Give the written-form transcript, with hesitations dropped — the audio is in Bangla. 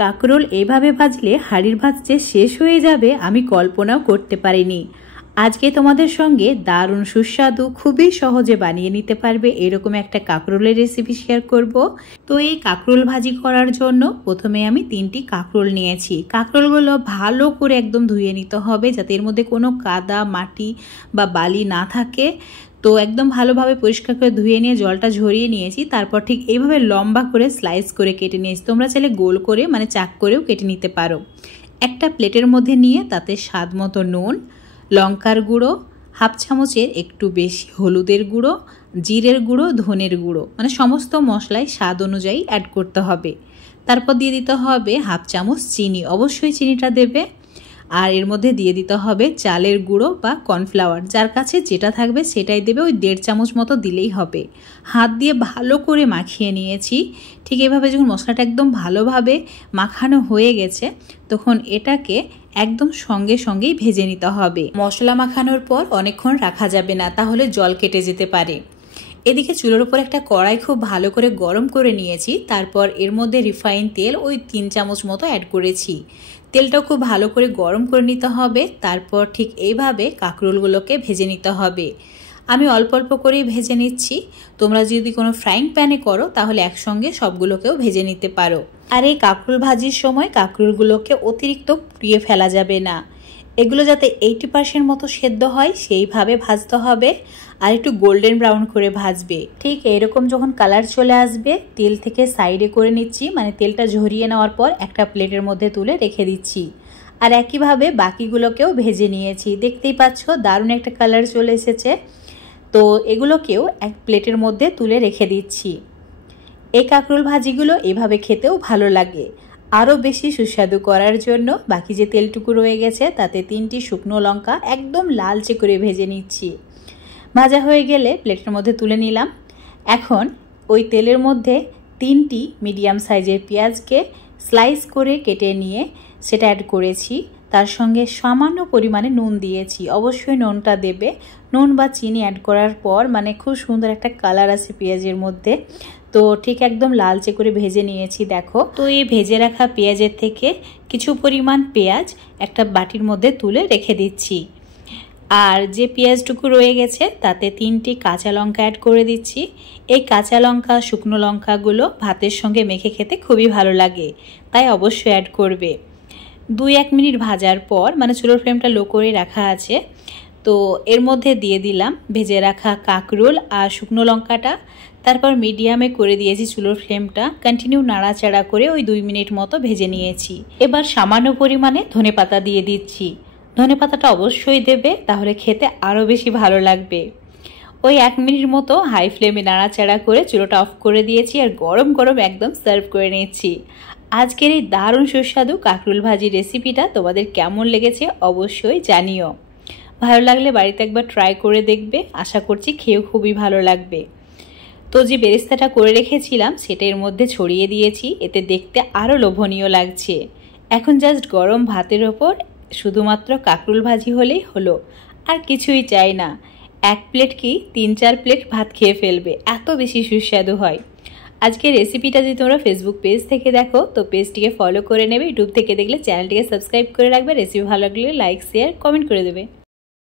কাঁকরোল এইভাবে ভাজলে হাঁড়ির ভাত যে শেষ হয়ে যাবে আমি কল্পনাও করতে পারিনি। আজকে তোমাদের সঙ্গে দারুণ সুস্বাদু খুবই সহজে বানিয়ে নিতে পারবে এরকম একটা কাঁকরোলের রেসিপি শেয়ার করব। তো এই কাঁকরোল ভাজি করার জন্য প্রথমে আমি 3টি কাঁকরোল নিয়েছি। কাঁকরোলগুলো ভালো করে একদম ধুয়ে নিতে হবে যাতে এর মধ্যে কোনো কাদা মাটি বা বালি না থাকে। তো একদম ভালোভাবে পরিষ্কার করে ধুয়ে নিয়ে জলটা ঝরিয়ে নিয়েছি। তারপর ঠিক এইভাবে লম্বা করে স্লাইস করে কেটে নিয়েছি। তোমরা চাইলে গোল করে মানে চাক করেও কেটে নিতে পারো। একটা প্লেটের মধ্যে নিয়ে তাতে স্বাদ মতো নুন, লঙ্কার গুঁড়ো, হাফ চামচের একটু বেশি হলুদের গুঁড়ো, জিরের গুঁড়ো, ধনের গুঁড়ো মানে সমস্ত মশলাই স্বাদ অনুযায়ী অ্যাড করতে হবে। তারপর দিয়ে দিতে হবে হাফ চামচ চিনি, অবশ্যই চিনিটা দেবে। আর এর মধ্যে দিয়ে দিতে হবে চালের গুঁড়ো বা কর্নফ্লাওয়ার, যার কাছে যেটা থাকবে সেটাই দেবে। ওই 1.5 চামচ মতো দিলেই হবে। হাত দিয়ে ভালো করে মাখিয়ে নিয়েছি। ঠিক এভাবে যখন মশলাটা একদম ভালোভাবে মাখানো হয়ে গেছে তখন এটাকে একদম সঙ্গে সঙ্গেই ভেজে নিতে হবে। মশলা মাখানোর পর অনেকক্ষণ রাখা যাবে না, তাহলে জল কেটে যেতে পারে। এদিকে চুলোর উপর একটা কড়াই খুব ভালো করে গরম করে নিয়েছি। তারপর এর মধ্যে রিফাইন তেল ওই 3 চামচ মতো অ্যাড করেছি। তেলটাও খুব ভালো করে গরম করে নিতে হবে। তারপর ঠিক এইভাবে কাঁকরোলগুলোকে ভেজে নিতে হবে। আমি অল্প অল্প করেই ভেজে নিচ্ছি। তোমরা যদি কোনো ফ্রাইং প্যানে করো তাহলে একসঙ্গে সবগুলোকেও ভেজে নিতে পারো। আর এই কাঁকরোল ভাজির সময় কাঁকরোলগুলোকে অতিরিক্ত পুড়িয়ে ফেলা যাবে না। এগুলো যাতে 80% মতো সেদ্ধ হয় সেইভাবে ভাজতে হবে। আর একটু গোল্ডেন ব্রাউন করে ভাজবে। ঠিক এরকম যখন কালার চলে আসবে তেল থেকে সাইডে করে নিচ্ছি, মানে তেলটা ঝরিয়ে নেওয়ার পর একটা প্লেটের মধ্যে তুলে রেখে দিচ্ছি। আর একইভাবে বাকিগুলোকেও ভেজে নিয়েছি। দেখতেই পাচ্ছ দারুণ একটা কালার চলে এসেছে। তো এগুলোকেও এক প্লেটের মধ্যে তুলে রেখে দিচ্ছি। এই কাঁকরোল ভাজিগুলো এভাবে খেতেও ভালো লাগে। আরও বেশি সুস্বাদু করার জন্য বাকি যে তেলটুকু রয়ে গেছে তাতে 3টি শুকনো লঙ্কা একদম লালচে করে ভেজে নিচ্ছি। ভাজা হয়ে গেলে প্লেটের মধ্যে তুলে নিলাম। এখন ওই তেলের মধ্যে 3টি মিডিয়াম সাইজের পেঁয়াজকে স্লাইস করে কেটে নিয়ে সেটা অ্যাড করেছি। তার সঙ্গে সামান্য পরিমাণে নুন দিয়েছি, অবশ্যই নুনটা দেবে। নুন বা চিনি অ্যাড করার পর মানে খুব সুন্দর একটা কালার আসে পেঁয়াজের মধ্যে। তো ঠিক একদম লালচে করে ভেজে নিয়েছি দেখো। তো এই ভেজে রাখা পেঁয়াজের থেকে কিছু পরিমাণ পেঁয়াজ একটা বাটির মধ্যে তুলে রেখে দিচ্ছি। আর যে পেঁয়াজটুকু রয়ে গেছে তাতে 3টি কাঁচা লঙ্কা অ্যাড করে দিচ্ছি। এই কাঁচা লঙ্কা শুকনো লঙ্কাগুলো ভাতের সঙ্গে মেখে খেতে খুবই ভালো লাগে, তাই অবশ্যই অ্যাড করবে। 2-1 মিনিট ভাজার পর মানে চুলোর ফ্লেমটা লো করে রাখা আছে। তো এর মধ্যে দিয়ে দিলাম ভেজে রাখা কাঁকরোল আর শুকনো লঙ্কাটা। তারপর মিডিয়ামে করে দিয়েছি চুলোর ফ্লেমটা। কন্টিনিউ নাড়াচাড়া করে ওই 2 মিনিট মতো ভেজে নিয়েছি। এবার সামান্য পরিমাণে ধনেপাতা দিয়ে দিচ্ছি। ধনেপাতাটা অবশ্যই দেবে, তাহলে খেতে আরও বেশি ভালো লাগবে। ওই 1 মিনিট মতো হাই ফ্লেমে নাড়াচাড়া করে চুলোটা অফ করে দিয়েছি আর গরম গরম একদম সার্ভ করে নিচ্ছি। আজকের এই দারুণ সুস্বাদু কাঁকরোল ভাজি রেসিপিটা তোমাদের কেমন লেগেছে অবশ্যই জানিও। ভালো লাগলে বাড়িতে একবার ট্রাই করে দেখবে, আশা করছি খেয়েও খুবই ভালো লাগবে। তো যে বেরেস্তাটা করে রেখেছিলাম সেটা এর মধ্যে ছড়িয়ে দিয়েছি, এতে দেখতে আরও লোভনীয় লাগছে। এখন জাস্ট গরম ভাতের ওপর শুধুমাত্র কাঁকরোল ভাজি হলেই হলো, আর কিছুই চাই না। 1 প্লেট কি 3-4 প্লেট ভাত খেয়ে ফেলবে, এত বেশি সুস্বাদু হয়। আজকের রেসিপিটা যদি তোমরা ফেসবুক পেজ থেকে দেখো তো পেজটিকে ফলো করে নেবে। ইউটিউব থেকে দেখলে চ্যানেলটিকে সাবস্ক্রাইব করে রাখবে। রেসিপি ভালো লাগলে লাইক শেয়ার কমেন্ট করে দেবে।